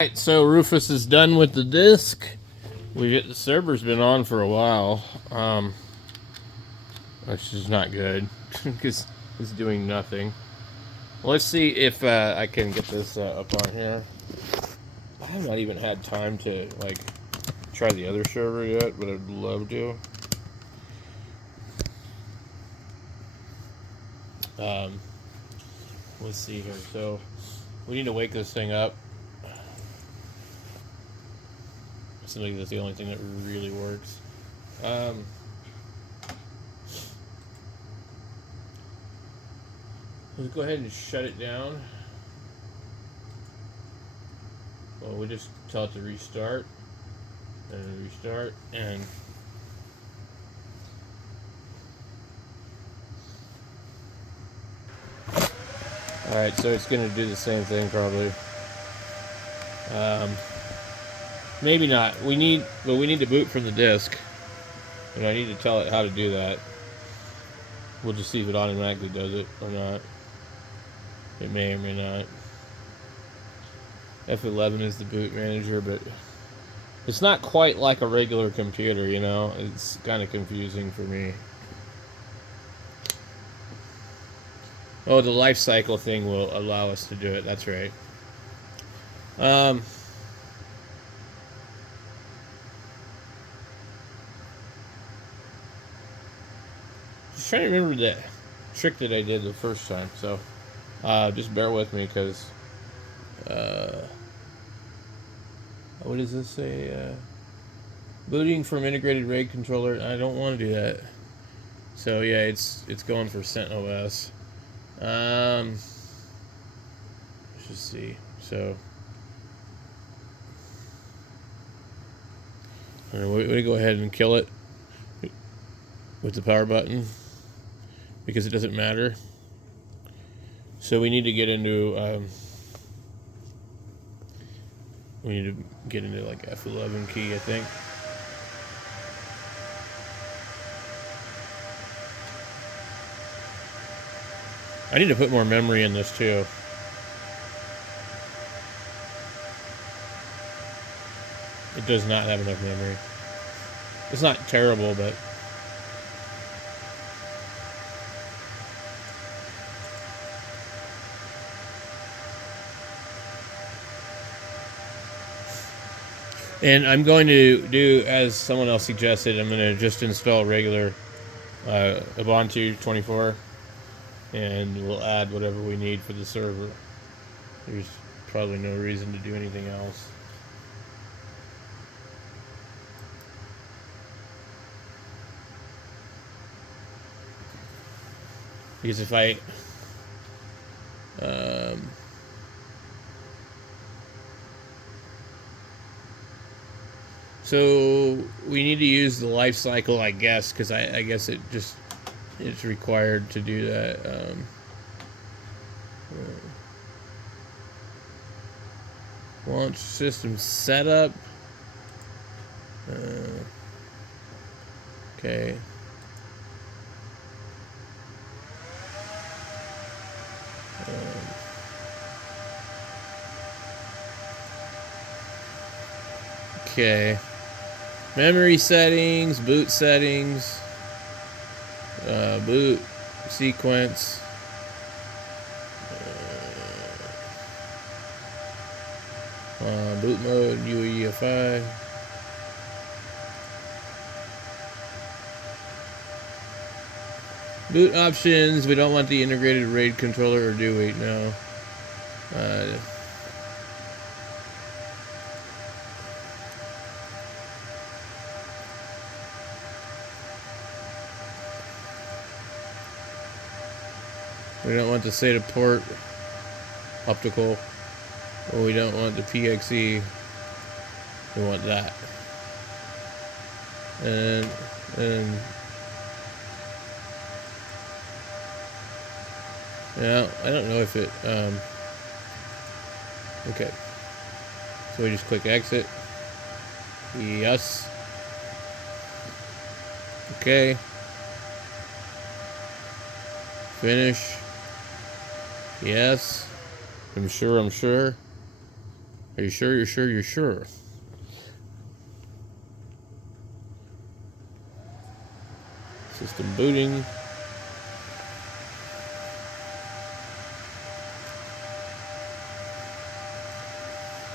Alright, so Rufus is done with the disk. The server's been on for a while, which is not good because it's doing nothing. Let's see if I can get this up on here. I have not even had time to try the other server yet, but I'd love to. Let's see here. So we need to wake this thing up. Seems like that's the only thing that really works. Let's go ahead and shut it down. Well, we just tell it to restart and restart and alright, so it's gonna do the same thing probably. Maybe not. We need to boot from the disk. And I need to tell it how to do that. We'll just see if it automatically does it or not. It may or may not. F11 is the boot manager, but it's not quite like a regular computer, you know? It's kind of confusing for me. Oh, the life cycle thing will allow us to do it. That's right. Just trying to remember the trick that I did the first time, so just bear with me because what does this say? Booting from integrated RAID controller. I don't want to do that. So yeah, it's going for CentOS. Let's just see. So we're going to go ahead and kill it with the power button because it doesn't matter. So we need to get into like F11 key, I think. I need to put more memory in this too. It does not have enough memory. It's not terrible, but and I'm going to do, as someone else suggested, I'm going to just install regular Ubuntu 24, and we'll add whatever we need for the server. There's probably no reason to do anything else. Because if I so we need to use the life cycle, I guess, because I guess it's required to do that. Launch system setup. Okay. Okay. Memory settings, boot settings, boot sequence. Boot mode, UEFI. Boot options, we don't want the integrated RAID controller, or do we? No. We don't want the SATA port optical. Well, we don't want the PXE. We want that. And yeah, I don't know if it okay. So we just click exit. Yes. Okay. Finish. Yes. I'm sure. Are you sure? You're sure? You're sure? System booting.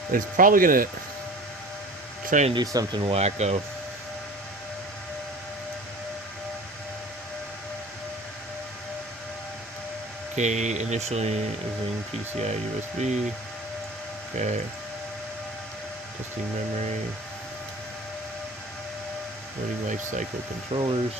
It's probably gonna try and do something wacko. Okay, initially using PCI USB. Okay. Testing memory. Loading life cycle controllers.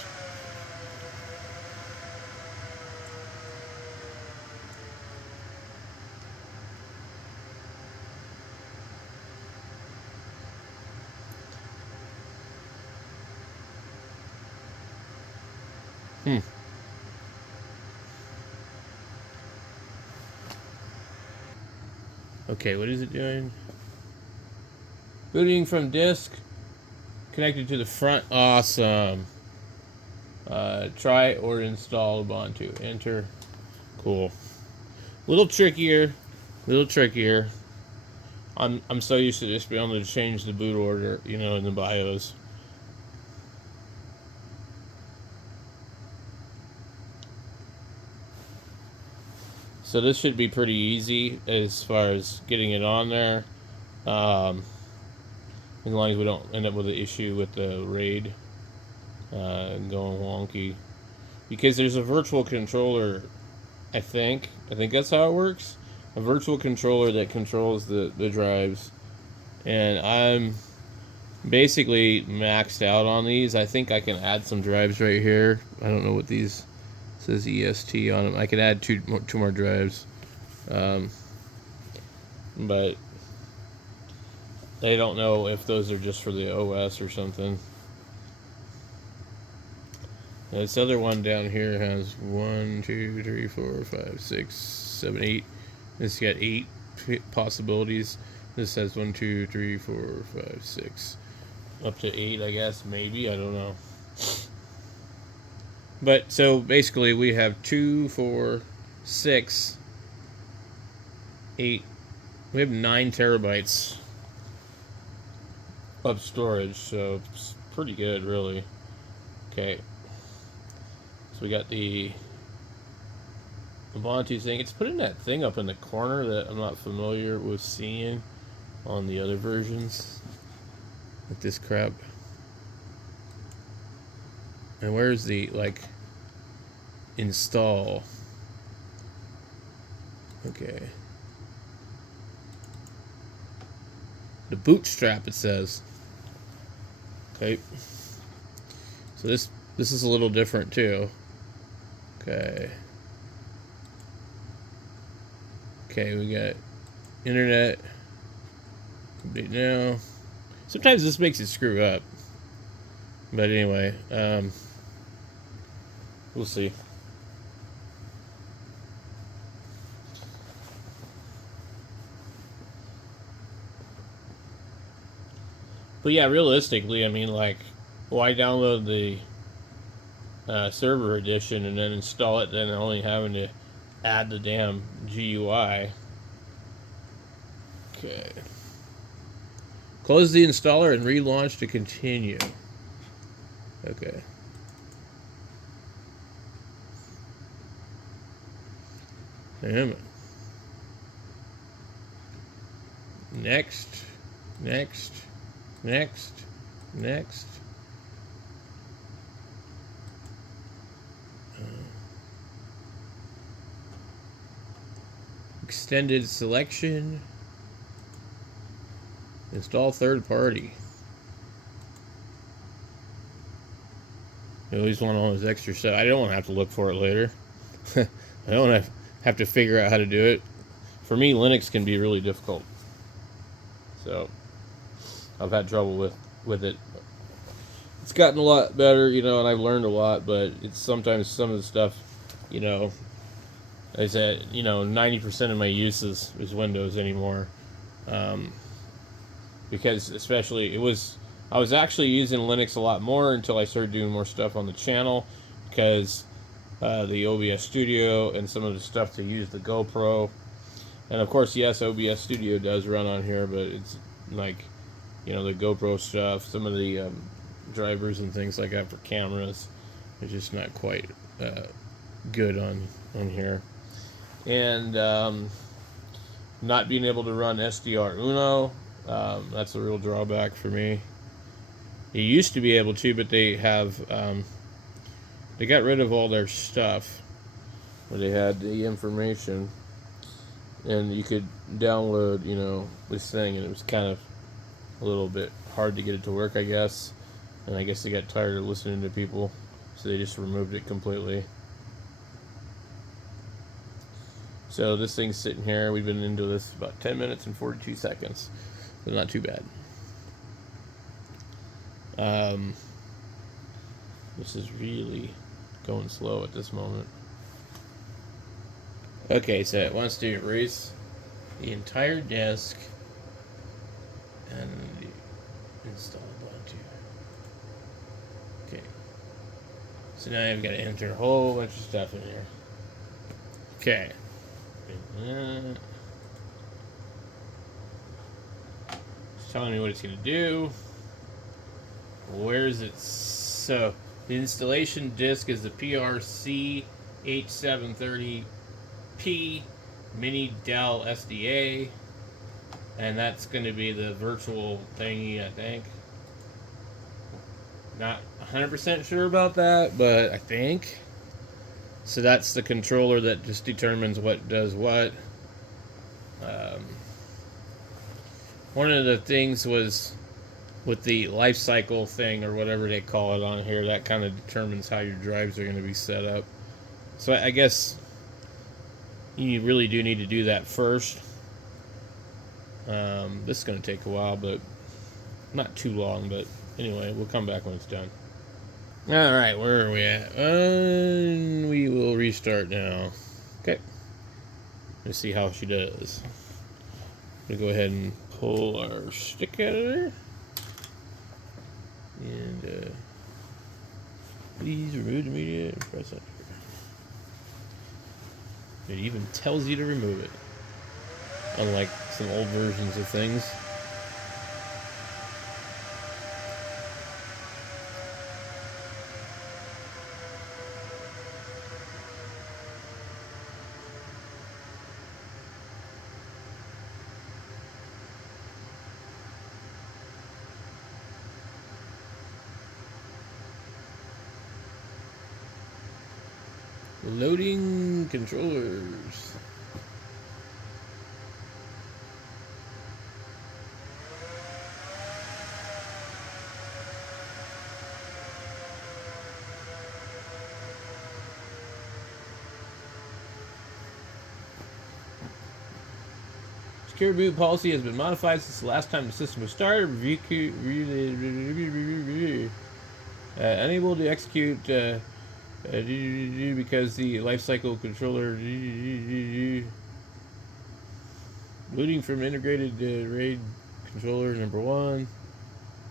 Okay, what is it doing? Booting from disk. Connected to the front. Awesome. Try or install Ubuntu. Enter. Cool. Little trickier. Little trickier. I'm so used to just being able to change the boot order, you know, in the BIOS. So this should be pretty easy as far as getting it on there. As long as we don't end up with an issue with the RAID going wonky. Because there's a virtual controller, I think that's how it works. A virtual controller that controls the drives. And I'm basically maxed out on these. I think I can add some drives right here. I don't know what these says EST on them. I could add two more drives, but they don't know if those are just for the OS or something. This other one down here has 1, 2, 3, 4, 5, 6, 7, 8. This got 8 possibilities. This has 1, 2, 3, 4, 5, 6, up to 8, I guess, maybe, I don't know. But so basically we have 2, 4, 6, 8. We have 9 terabytes of storage, so it's pretty good, really. Okay. So we got the Ubuntu thing. It's putting that thing up in the corner that I'm not familiar with seeing on the other versions. Like this crap. And where's the, like, install? Okay. The bootstrap, it says. Okay. So this is a little different too. Okay. Okay, we got internet. Update now. Sometimes this makes it screw up. But anyway, we'll see. But yeah, realistically, I mean, like, why download the server edition and then install it, then only having to add the damn GUI. Okay. Close the installer and relaunch to continue. Okay. Damn it. Next. Next. Next. Next. Extended selection. Install third party. You always want all this extra stuff. I don't want to have to look for it later. I don't want to have to figure out how to do it. For me, Linux can be really difficult. So, I've had trouble with it. It's gotten a lot better, you know, and I've learned a lot, but it's sometimes some of the stuff, you know, I said, you know, 90% of my use is Windows anymore. Because especially, I was actually using Linux a lot more until I started doing more stuff on the channel, because the OBS Studio and some of the stuff to use the GoPro, And of course, yes, OBS Studio does run on here, but it's like, you know, the GoPro stuff, some of the drivers and things like that for cameras is just not quite good on here. And not being able to run SDR Uno, that's a real drawback for me. You used to be able to, but they have they got rid of all their stuff where they had the information, and you could download, you know, this thing, and it was kind of a little bit hard to get it to work, I guess. And I guess they got tired of listening to people, so they just removed it completely. So this thing's sitting here. We've been into this about 10 minutes and 42 seconds, but not too bad. This is really going slow at this moment. Okay, so it wants to erase the entire disk and install Ubuntu. Okay. So now I've got to enter a whole bunch of stuff in here. Okay. It's telling me what it's going to do. Where is it? So the installation disk is the r630P mini Dell SDA, and that's going to be the virtual thingy, I think. Not 100% sure about that, but I think. So that's the controller that just determines what does what. One of the things was with the life cycle thing, or whatever they call it on here, that kind of determines how your drives are going to be set up. So I guess you really do need to do that first. This is going to take a while, but not too long. But anyway, we'll come back when it's done. Alright, where are we at? We will restart now. Okay. Let's see how she does. I'm going to go ahead and pull our stick out of there. And please remove the media and press enter. It even tells you to remove it. Unlike some old versions of things. Loading controllers. Secure boot policy has been modified since the last time the system was started. Unable to execute because the lifecycle controller booting from integrated RAID controller number 1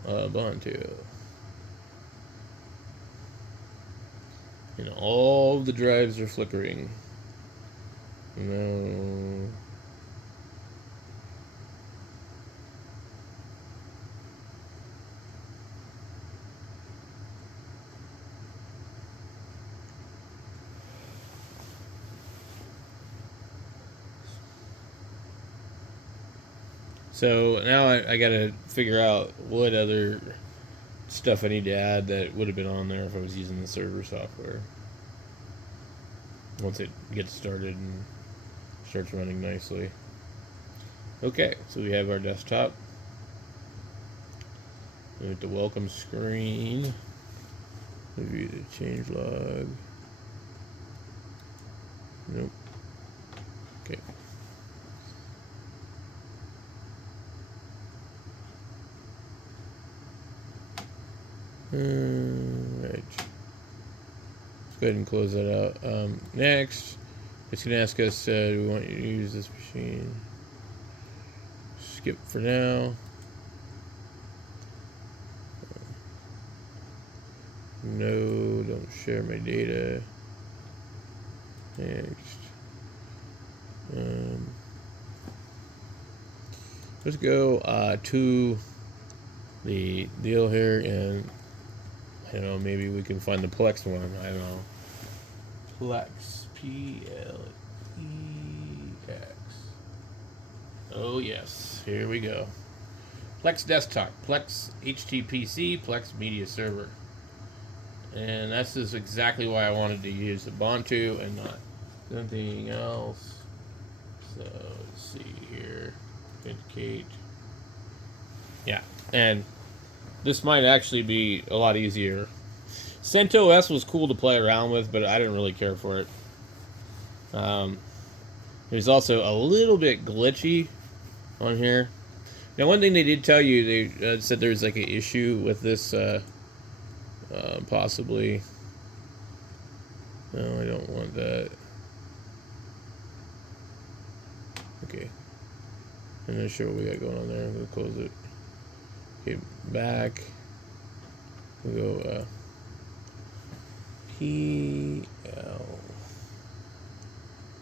Ubuntu. And all the drives are flickering. No. So now I gotta figure out what other stuff I need to add that would have been on there if I was using the server software. Once it gets started and starts running nicely. Okay, so we have our desktop. We hit the welcome screen. Review the change log. Nope. Okay. Right. Let's go ahead and close that out. Next, it's going to ask us, do we want you to use this machine? Skip for now. No, don't share my data. Next. Let's go to the deal here, and I don't know, maybe we can find the Plex one. I don't know. Plex, Plex. Oh yes, here we go. Plex desktop, Plex HTPC, Plex media server, and this is exactly why I wanted to use Ubuntu and not anything else. So let's see here, authenticate. Yeah, and this might actually be a lot easier. CentOS was cool to play around with, but I didn't really care for it. Um, there's also a little bit glitchy on here. Now, one thing they did tell you, they said there's like an issue with this, possibly. No, I don't want that. Okay. I'm not sure what we got going on there. I'm going to close it. Okay, back. We'll go, PL.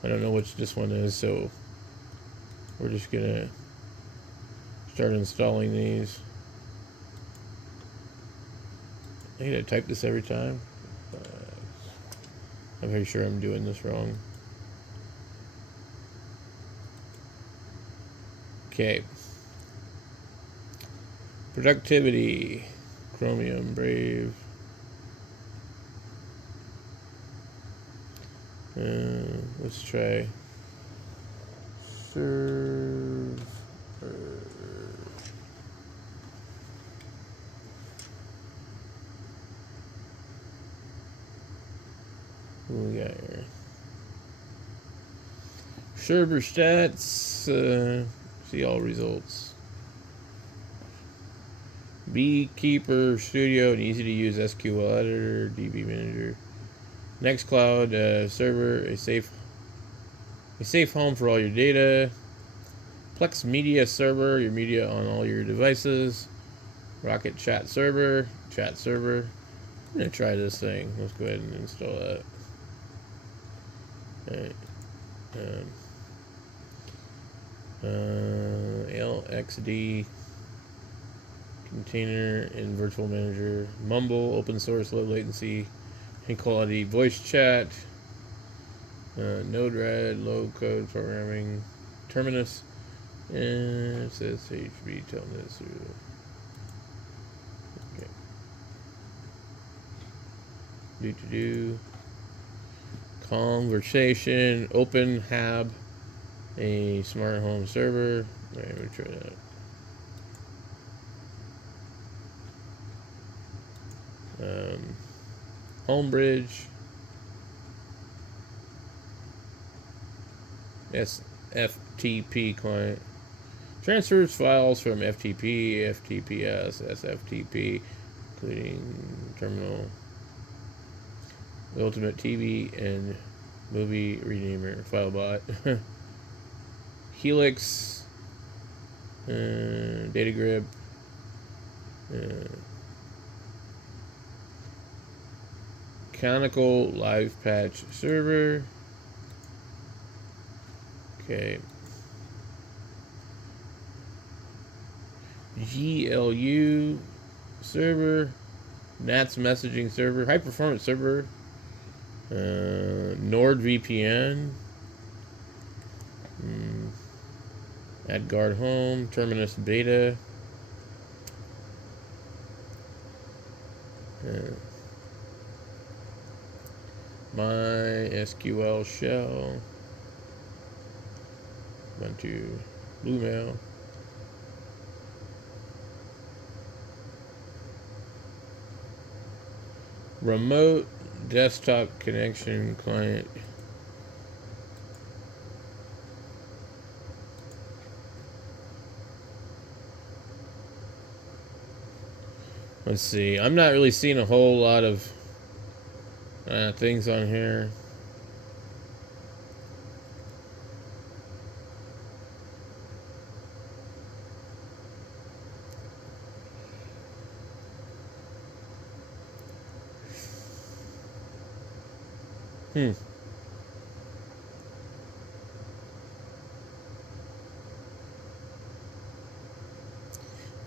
I don't know which this one is, so we're just going to start installing these. I gotta type this every time. I'm pretty sure I'm doing this wrong. Okay. Productivity. Chromium, Brave. Let's try serve. What do we got here? Server stats. See all results. Beekeeper Studio, an easy to use SQL editor, DB manager. Nextcloud server, a safe home for all your data. Plex Media Server, your media on all your devices. Rocket Chat Server. I'm gonna try this thing. Let's go ahead and install that. Alright. LXD container and virtual manager. Mumble, open source, low latency, high quality voice chat. Node-RED, low code programming. Terminus. And it says HB Terminus. Okay. Do. Conversation. Open Hab. A smart home server. Alright, we'll try that. Homebridge. SFTP client. Transfers files from FTP, FTPS, SFTP, including terminal, Ultimate TV, and movie renamer, FileBot. Helix, Data Grip, Canonical Live Patch Server. Okay. GLU server, NATS messaging server, high performance server, NordVPN, AdGuard Home, Terminus Beta, MySQL Shell, Ubuntu, Bluemail. Remote desktop connection client. Let's see. I'm not really seeing a whole lot of things on here.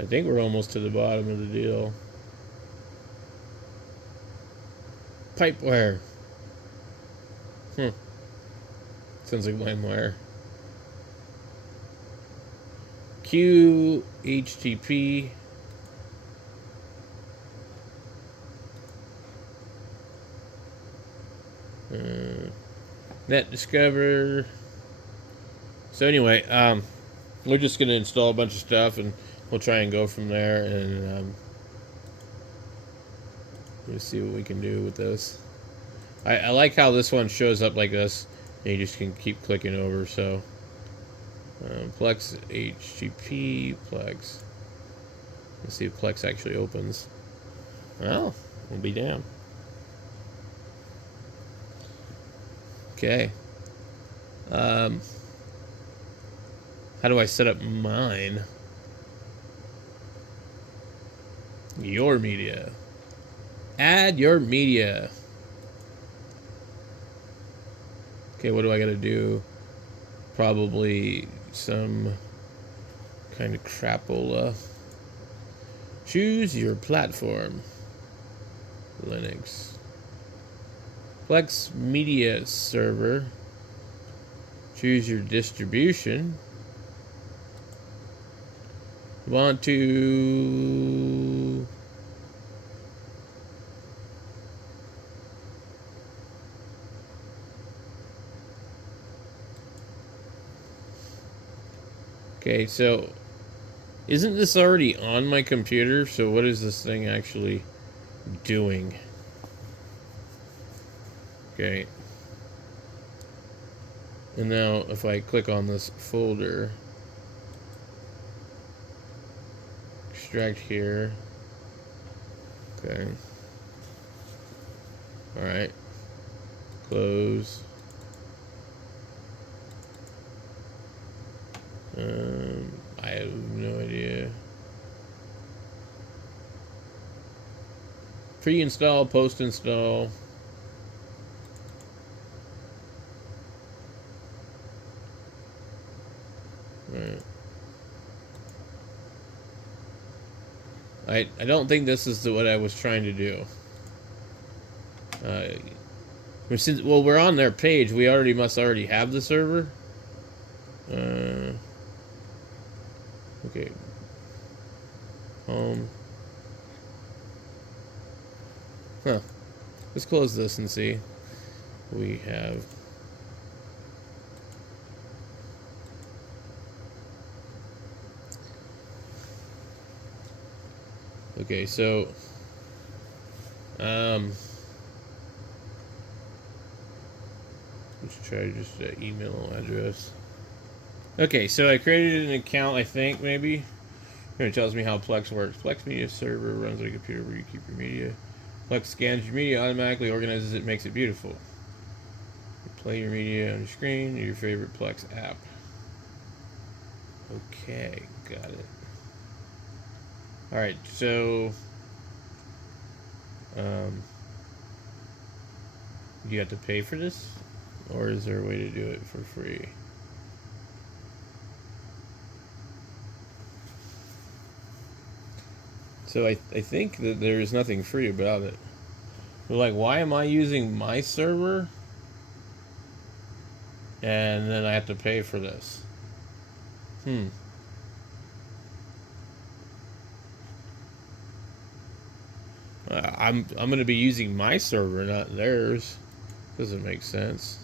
I think we're almost to the bottom of the deal. Pipe wire. Sounds like line wire. QHTP. Net discover. So anyway, we're just gonna install a bunch of stuff and we'll try and go from there, and let's see what we can do with this. I like how this one shows up like this, and you just can keep clicking over. So Plex HTTP Plex. Let's see if Plex actually opens. Well, we'll be damned. Okay. How do I set up mine? Your media. Add your media. Okay, what do I gotta do? Probably some kind of crapola. Choose your platform. Linux. Plex Media Server. Choose your distribution. Ubuntu. Okay, so isn't this already on my computer? So what is this thing actually doing? Okay. And now if I click on this folder, extract here. Okay. Alright. Close. I have no idea. Pre-install, post-install. Right. I don't think this is what I was trying to do. Since, well, we're on their page, we must already have the server. Okay. Huh. Let's close this and see. We have. Okay, so let's try just an email address. Okay, so I created an account, I think, maybe. It tells me how Plex works. Plex Media Server runs on a computer where you keep your media. Plex scans your media, automatically organizes it, makes it beautiful. You play your media on your screen, your favorite Plex app. Okay, got it. Alright, so do you have to pay for this? Or is there a way to do it for free? So I think that there is nothing free about it. But like, why am I using my server? And then I have to pay for this. I'm gonna be using my server, not theirs. Doesn't make sense.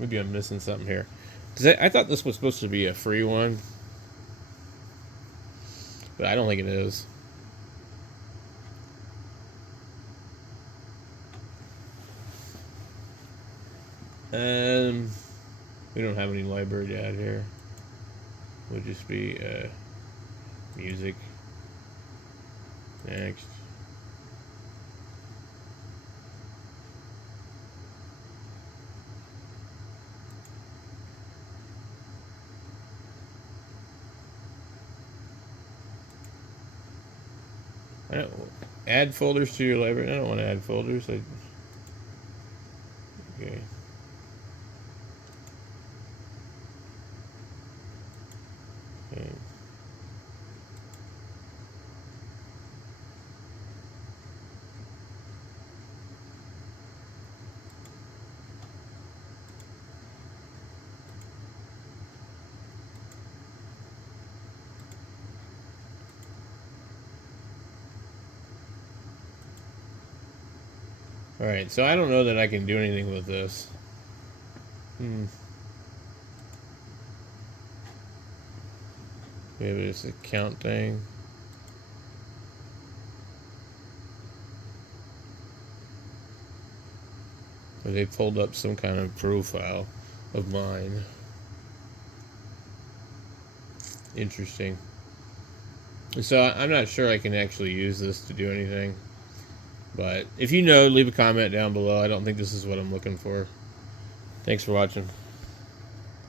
Maybe I'm missing something here. Cause I thought this was supposed to be a free one, but I don't think it is. We don't have any library to add here. Would just be music. Next. I don't. Add folders to your library. I don't want to add folders. Okay. Okay. Alright, so I don't know that I can do anything with this. Maybe it's a count thing. Or they pulled up some kind of profile of mine. Interesting. So I'm not sure I can actually use this to do anything. But if you know, leave a comment down below. I don't think this is what I'm looking for. Thanks for watching.